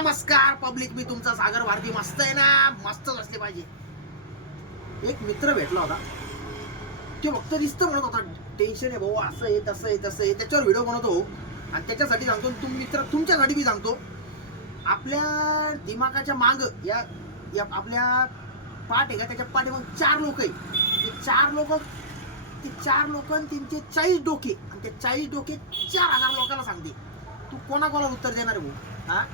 नमस्कार पब्लिक, मी तुमचा सागर भारती. मस्त आहे ना, मस्तच असले पाहिजे. एक मित्र भेटला होता, तो फक्त नुसतं म्हणत होता टेन्शन आहे भाऊ, असं आहे तसं आहे तसं आहे. त्याच्यावर व्हिडिओ बनवतो आणि त्याच्यासाठी सांगतो, मित्र तुमच्यासाठी मी सांगतो, आपल्या दिमागाच्या माग या आपल्या पाठ आहे का, त्याच्या पाठी मग 4 लोक आहे. ते चार लोक आणि त्यांचे 40 डोके, आणि ते 40 डोके 4000 लोकांना सांगते. तू कोणाकोणाला उत्तर देणार आहे भाऊ? हा,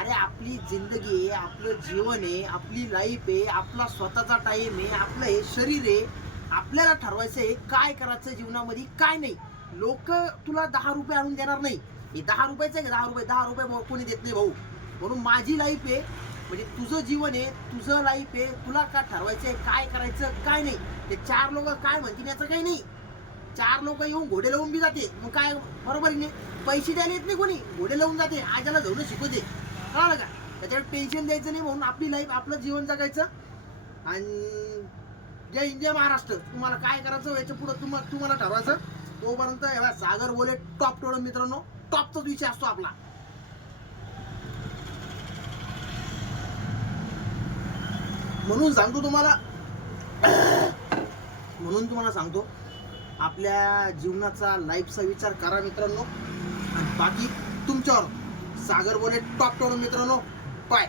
अरे आपली जिंदगी आहे, आपलं जीवन आहे, आपली लाईफ आहे, आपला स्वतःचा टाइम आहे, आपलं हे शरीर आहे. आपल्याला ठरवायचं आहे काय करायचं जीवनामध्ये, काय नाही. लोक तुला 10 रुपये आणून देणार नाही. हे 10 रुपयाचं आहे का? 10 रुपये कोणी देत नाही भाऊ. म्हणून माझी लाईफ आहे, म्हणजे तुझं जीवन आहे, तुझं लाईफ आहे, तुला काय ठरवायचं आहे, काय करायचं काय नाही. ते 4 लोक काय म्हणतील याचं काही नाही. 4 लोक येऊन घोडे लावून बी जाते, मग काय बरोबर नाही. पैसे द्यायला येत नाही कोणी, घोडे लावून जाते. आजाला जाऊन शिकवते, कळालं का? त्याच्यावर टेन्शन द्यायचं नाही. म्हणून आपली लाईफ, आपलं जीवन जगायचं. आणि जय हिंद, जय महाराष्ट्र. तुम्हाला काय करायचं याच्या पुढं तुम्हाला ठरवायचं. तोपर्यंत सागर बोले टॉप टोळ मित्रांनो, टॉपचाच विषय असतो आपला. म्हणून तुम्हाला सांगतो, आपल्या जीवनाचा, लाईफचा विचार करा मित्रांनो. आणि बाकी तुमच्यावर. सागर बोले टॉप टोळ मित्रांनो, बाय.